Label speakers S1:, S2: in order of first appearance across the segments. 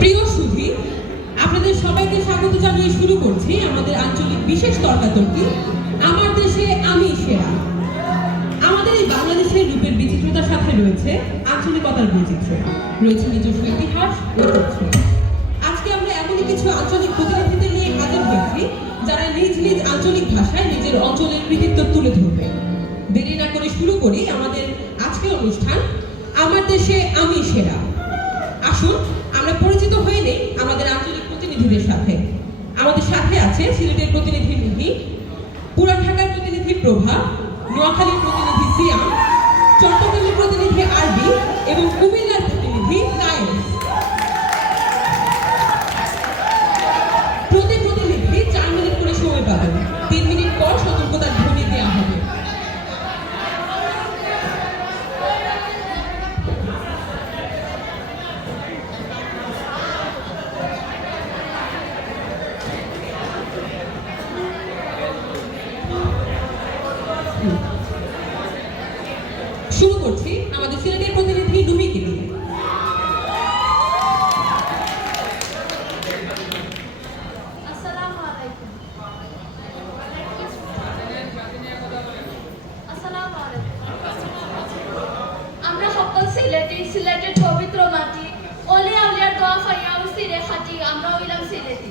S1: প্রিয় সুধি, আপনাদের সবাইকে স্বাগত জানিয়ে শুরু করছি আমাদের আঞ্চলিক বিশেষ তর্কাতর্কি, আমার দেশে আমি সেরা। আমাদের এই বাংলাদেশের রূপের বিচিত্রতার সাথে রয়েছে আঞ্চলিকতার বৈচিত্র্য। রয়েছে নিজস্ব ইতিহাস আজকে আমরা এমনই কিছু আঞ্চলিক প্রতিনিধিদের নিয়ে হাজির হয়েছি, যারা নিজ নিজ আঞ্চলিক ভাষায় নিজের অঞ্চলের কৃতিত্ব তুলে ধরবে। দেরি না করে শুরু করি আমাদের আজকের অনুষ্ঠান, আমার দেশে আমি সেরা। আসুন, আমরা পরিচিত হয়ে নেই আমাদের আঞ্চলিক প্রতিনিধিদের সাথে। আমাদের সাথে আছে সিলেটের প্রতিনিধি মিহি, পুরান ঢাকার প্রতিনিধি প্রভা, নোয়াখালীর প্রতিনিধি সিয়াম, চট্টগ্রামের প্রতিনিধি আরবি এবং কুমিল্লার প্রতিনিধি
S2: সাজি আমরাও এলাম সিলেটি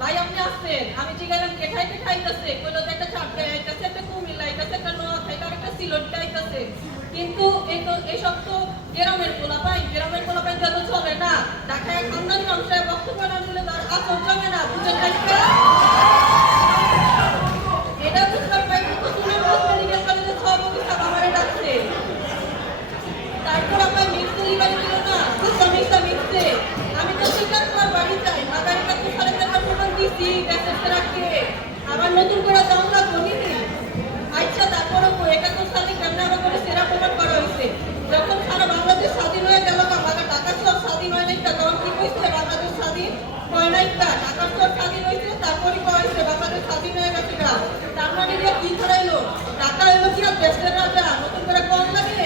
S2: ভাই, আপনি আসছেন আমি জিগাইলাম, কেঠাই কেঠাই আইতাছে। কইলো একটা চাপড়াই আইতাছে, একটা কুমিল্লা আইতাছে, একটা নোয়া আর একটা সিলেটটা
S1: আইতাছে। কিন্তু এই
S2: তো
S3: এইসব তো গ্রামের পোলাপাই। গ্রামের পোলাপাই যত চলে না। দেখায় খানদানি মানুষের বক্তব্য না দিলে তার জমে না। বুঝে থাকবে এটা বুঝতে তারপর না আবার নতুন করে দাম লাগবো নিনি আচ্ছা তারপরে একাত্তর সালে কেমন আমার করে সেরা প্রমাণ করা হয়েছে যখন সারা বাংলাদেশ স্বাধীন হয়ে গেল আমার ঢাকা শহর স্বাধীন হয় নাই তখন কি হয়েছে বাংলাদেশ স্বাধীন হয় নাই তা ঢাকা শহর স্বাধীন হয়েছে তারপরে করা হয়েছে বাংলাদেশ স্বাধীন হয়ে গেছে না তার মানে যে কি ছড়াইলো ঢাকা হইল কি আর দেশের রাজা নতুন করে কম লাগে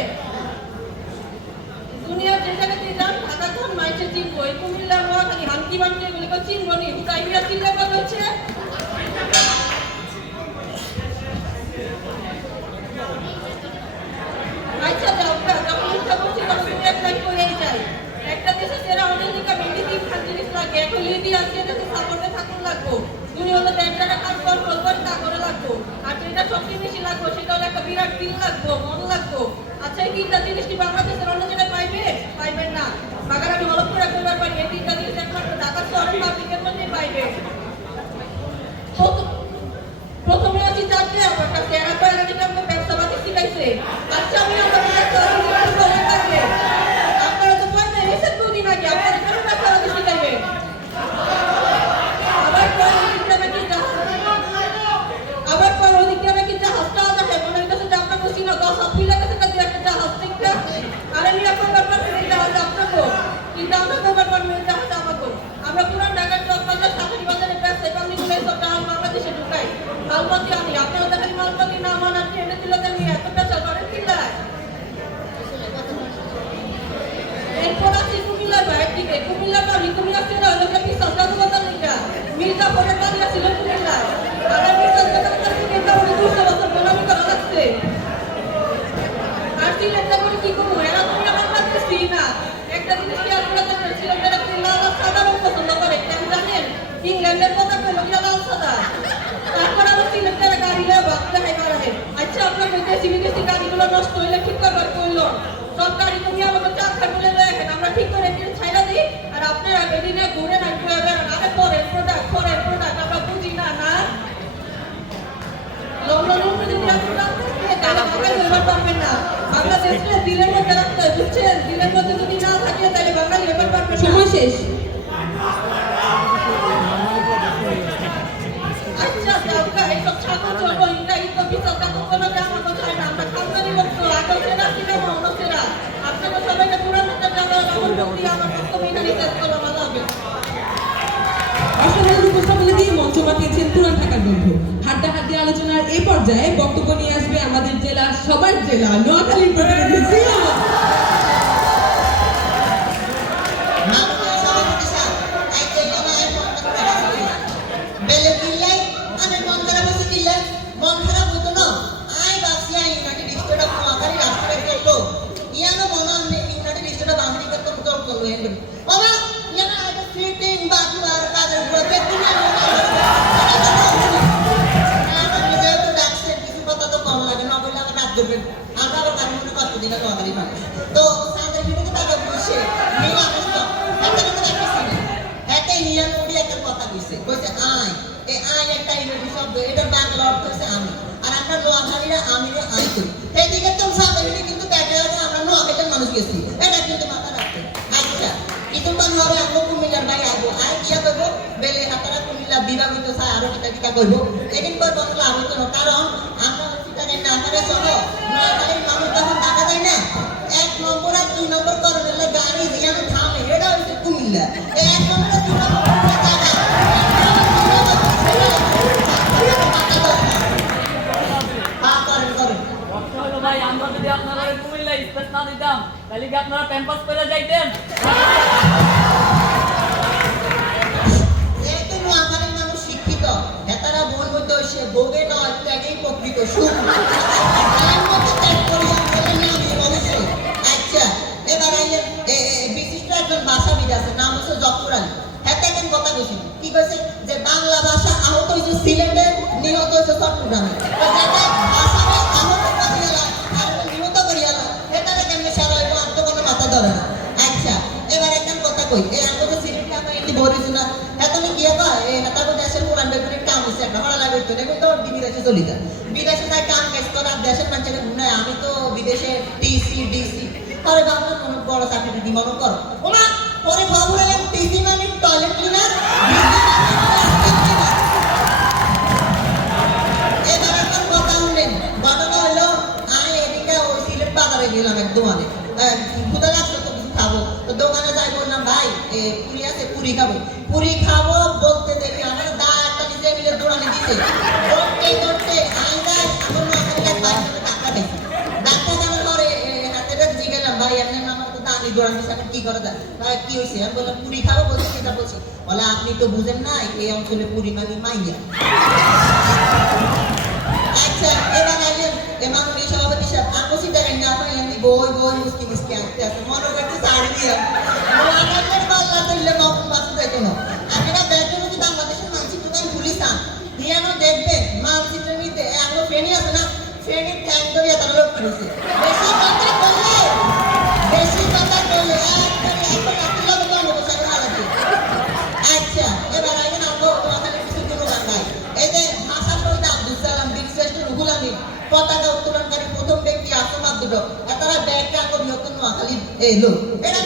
S3: দুনিয়ার যে জায়গাতে যান ঢাকা কোন মাইছে চিনবো এই কুমিল্লা নোয়াখালী হামকি বামকি এগুলিকে চিনবো নি হুকাই বিয়া চিনলে কত হচ্ছে আচ্ছা যাও কা, যখন ইচ্ছা করছি তখন তুমি apply করেই যাই। একটা দেশে সেরা অনেক দিকে মেহেদি তিন খান জিনিস লাগে। এখন লিডি আছে, এটাতে support এ থাকুন লাগবো। দুনিয়া হলো দেড় টাকা কাজ control করে তা করে লাগবো। আর যেটা সবচেয়ে বেশি লাগবো, সেটা একটা বিরাট দিল লাগবো, মন লাগবো। আচ্ছা, এই তিনটা জিনিস আর সিলেটটা করে কি করব? পছন্দ করে। কেন জানেন ইংল্যান্ডের পতাকা হলো গিয়া লাল গাড়ি লয়ে ভাবতে আচ্ছা আপনার বিদেশি বিদেশি নষ্ট হইলে ঠিক করবার কইলো। সব গাড়ি তুমি আমাকে বলে দেখেন আমরা ঠিক করে ছাইড়া দিই। আপনারা বেদিনে ঘুরে না ঘুরে আরে পরের প্রোডাক্ট পরের প্রোডাক্ট আমরা বুঝি না না?
S1: সময় শেষ।
S3: আচ্ছা আমরা
S1: অসাধারণ উপস্থাপনা দিয়ে মঞ্চ মাতিয়েছেন পুরান ঢাকার আলোচনার এই পর্যায়ে বক্তব্য নিয়ে আসবে আমাদের জেলা সবার জেলা, নোয়াখালীর প্রতিনিধি
S4: না
S5: দিতাম তাহলে কি আপনারা প্যাম্পাস করে যাইতেন
S4: সে ভোগে নয় ত্যাগেই আচ্ছা এবার বিশিষ্ট একজন ভাষাবিদ আছে, নাম হচ্ছে জফর কইছিল কি কইছে? যে বাংলা ভাষা আহত হয়েছে, সিলেটে নিহত হয়েছে চট্টগ্রামে। এখন কি করে দেন? কি হয়েছে আমি বললাম, পুরি খাব বলছি, সেটা বলছি। বলে, আপনি তো বুঝেন না, এই অঞ্চলে পুরি মাগি মাইয়া। আচ্ছা এবার এমন পতাকা উত্তোলনকারী প্রথম ব্যক্তি আসম দুটো আর তারা ব্যাগটা এখন নতুন নোয়াখালীর এলো। এটা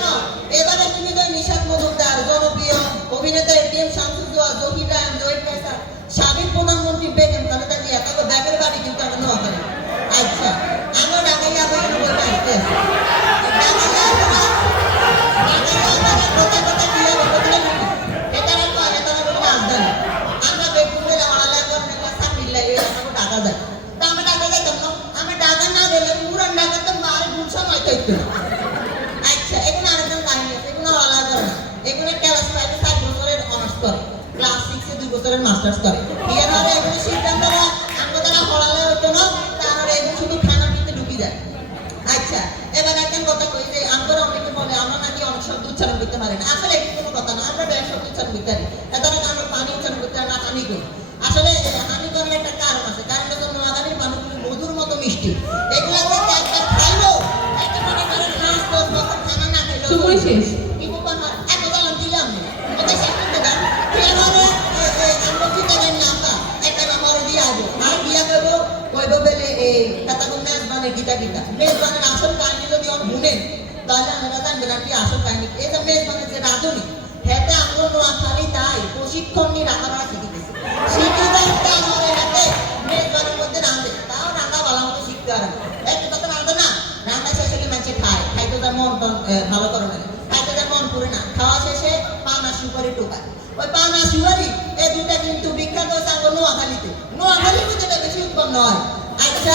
S4: ভালো করো না। খাইতে তার মন করে না। খাওয়া শেষে পান আর সুপারি টোকা ওই পান আর সুপারি এই দুটা কিন্তু বিখ্যাত চাঙ্গল নোয়াখালীতে। নোয়াখালীতে যেটা বেশি উৎপন্ন হয়। আচ্ছা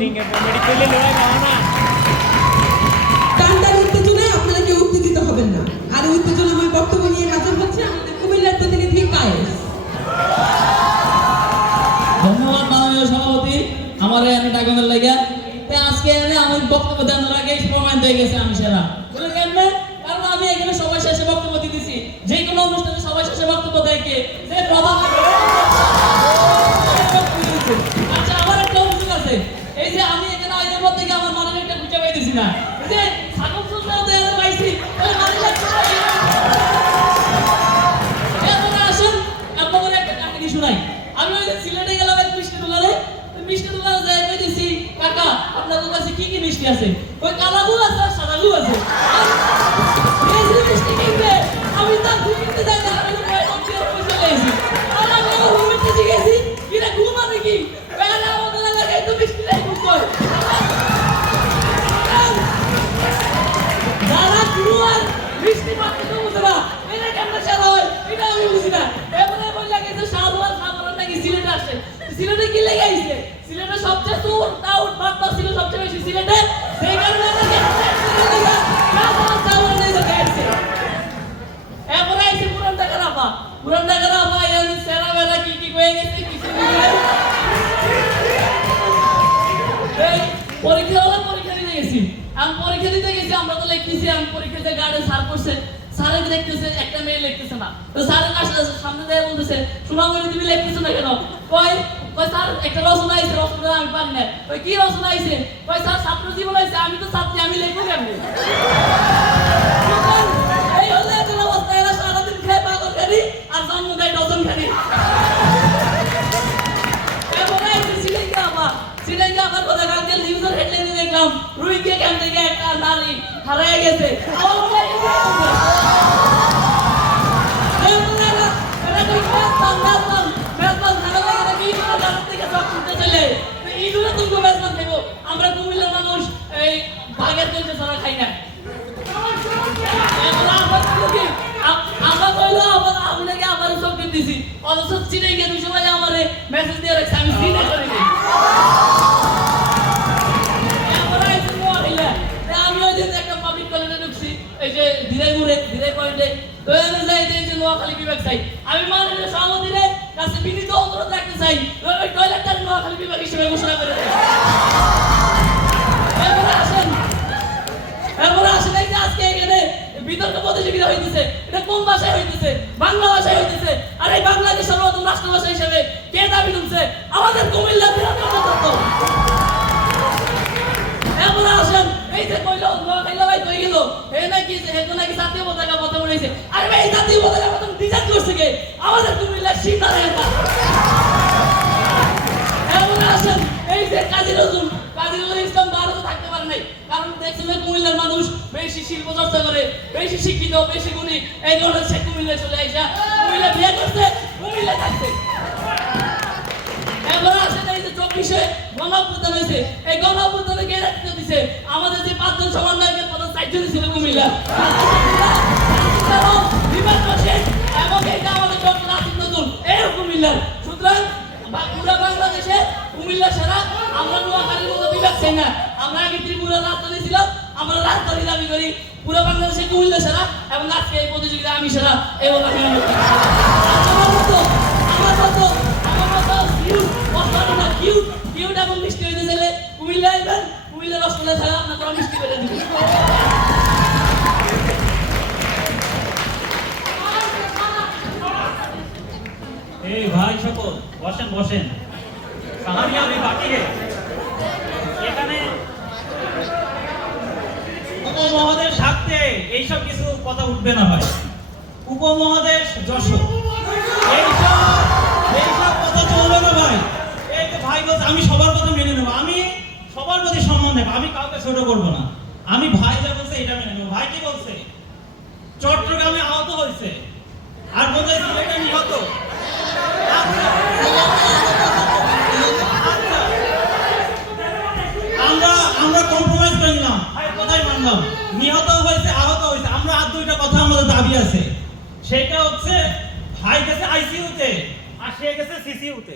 S6: ছেলে লড়াই পাবো না।
S1: টানটার উত্তেজনায় আপনারা কেউ উত্তেজিত হবেন না। আর এই উত্তেজনাময় বক্তব্য নিয়ে হাজির হচ্ছে আমাদের কুমিল্লার প্রতিনিধি কায়েস
S5: ধন্যবাদ মাননীয় সভাপতি। আমার এনে টাকা লাগিয়া তাই আজকে এনে আমার বক্তব্য দেওয়ার আগে প্রমাণ হয়ে গেছে আমি সেরা বলে কেমনে কারণ আমি এখানে সবাই শেষে বক্তব্য দিতেছি যে কোনো অনুষ্ঠানে সবাই শেষে বক্তব্য দেয় কে যে প্রধান আচ্ছা আমার একটা অভিযোগ আছে এই যে আমি এখানে আইনের মধ্যে গিয়ে আমার মানের একটা খুঁজে পাইতেছি না এই যে সাকম সুলতান তো এখানে পাইছি তাহলে মানের একটা এখন আসুন আপনাদের একটা কাহিনী শোনাই আমি ওই যে সিলেটে গেলাম এক মিষ্টি দোকানে ওই মিষ্টি দোকানে যাই কইতেছি কাকা আপনাদের কাছে কি কি মিষ্টি আছে? ওই কালাগু আছে আর সাদাগু আছে আর এই যে মিষ্টি কিনবে আমি তার ঘুম কিনতে যাই না আমি ভয় করতে চলে এসেছি আর আমি আমার রুমেতে জিজ্ঞেসি কি রে ঘুম মানে কি বেলা আমাদের এলাকায় তো মিষ্টি নাই ঘুম কই যারা গুরুয়ার মিষ্টি পাচ্ছে তো বুঝে না এটা কেমন সারা হয় এটা আমি বুঝি না এবারে বললে গেছে সাধুয়ার সাধারণ নাকি সিলেটে আসছে সিলেটে কি লেগে আইছে সিলেটে সবচেয়ে দূর টাউট বাগদা ছিল সবচেয়ে বেশি সিলেটে সেই কারণে আমাকে এরপরে আইছে পুরান ঢাকার আপা পুরান ঢাকার সেরা বেলা কি কি কয়ে গেছে কিছু পরীক্ষা হলো পরীক্ষা দিতে গেছি। আমি পরীক্ষা দিতে গেছি, আমরা তো লিখতেছি, আমি পরীক্ষাতে গার্ডে স্যার করছে। স্যারে দেখতেছে একটা মেয়ে লিখতেছে না। তো কাছে সামনে দিয়ে তুমি লিখতেছো না কেন? কই কই স্যার একটা রচনা আইছে, রচনা আমি পারি না কই কি রচনা আইছে? কই স্যার ছাত্র জীবন আইছে, আমি তো ছাত্রী, আমি লিখব কেমনে? দেখলাম রুইকে ক্যাম্প থেকে একটা নারী হারাই গেছে। বিভাগ চাই। আমি মাননীয় সভাপতির কাছে বিনীত অনুরোধ রাখতে চাই ওই টয়লেটটা নোয়াখালী বিভাগ হিসেবে ঘোষণা করে দেয় এরপরে আসেন। এরপরে আসেন, এই যে আজকে এখানে বিতর্ক প্রতিযোগিতা হইতেছে, এটা কোন ভাষায় হইতেছে? বাংলা ভাষায় হইতেছে। আর এই বাংলাদেশ সর্বপ্রথম রাষ্ট্রভাষা হিসেবে কে দাবি তুলছে? আমাদের কুমিল্লা বীরত্ব এরপরে আসেন, এই যে কইলো নোয়াখাইলা ভাই কই গেল। এই নাকি যে হেতু নাকি জাতীয় পতাকা উড়াইছে আরে ভাই জাতীয় পতাকা পথে ডিজাইন করছে কে? আমাদের কুমিল্লার সিন্নার এটা এরপরে আসেন এই যে কাজী নজরুল কাজী নজরুল ইসলাম ভারতে থাকতে পারে নাই। কারণ দেখছেন কুমিল্লার মানুষ বেশি শিল্প চর্চা করে, বেশি শিক্ষিত, বেশি গুণী। এই ধরনের সে কুমিল্লায় চলে আইসা, কুমিল্লা বিয়ে করছে, কুমিল্লা থাকছে। এবার আসেন এই যে চব্বিশে গণঅভ্যুত্থান হয়েছে। এই গণঅভ্যুত্থানে কে নেতৃত্ব দিছে। আমাদের যে পাঁচজন সমন্বয়কের পদ চারজন ছিল কুমিল্লা। বিমান বসে এবং এটা আমাদের ডক্টর আসিফ নতুন। এই কুমিল্লার। সুতরাং পুরো বাংলাদেশে কুমিল্লা সেরা আমরা নোয়াখালীর মতো বিভাগ চাই না। আমরা আগে ত্রিপুরা রাজধানী ছিলাম আমরা রাজধানী দাবি করি। পুরো বাংলাদেশে কুমিল্লা সেরা এবং আজকে এই প্রতিযোগিতা আমি সেরা এবং আমি। আমার মতো আমার মতো আমার মতো কিউট অসাধারণ কিউট কিউট এবং রসগোল্লা ছাড়া আপনাকে আরও মিষ্টি করে দিবেন
S6: ভাই সকল, বসেন বসেন। আমি বাকি এখানে উপমহাদেশ এইসব কিছু কথা উঠবে না ভাই। উপমহাদেশ এইসব এইসব কথা চলবে না ভাই। এই ভাই বলছে, আমি সবার কথা মেনে নেব। আমি সবার প্রতি সম্মান দেবো। আমি কাউকে ছোট করব না। আমি ভাই যা বলছে, এটা মেনে নেব। ভাই কি বলছে? চট্টগ্রামে আহত হয়েছে। আর কোথায় সিলেটে নিহত। আমরা আমরা কম্প্রোমাইজ করে ভাই কথাই মানলাম। নিহত হয়েছে, আহত হয়েছে। আমরা আর দুইটা কথা আমাদের দাবি আছে। সেটা হচ্ছে, ভাই গেছে আইসিইউতে আর সে গেছে সিসিইউতে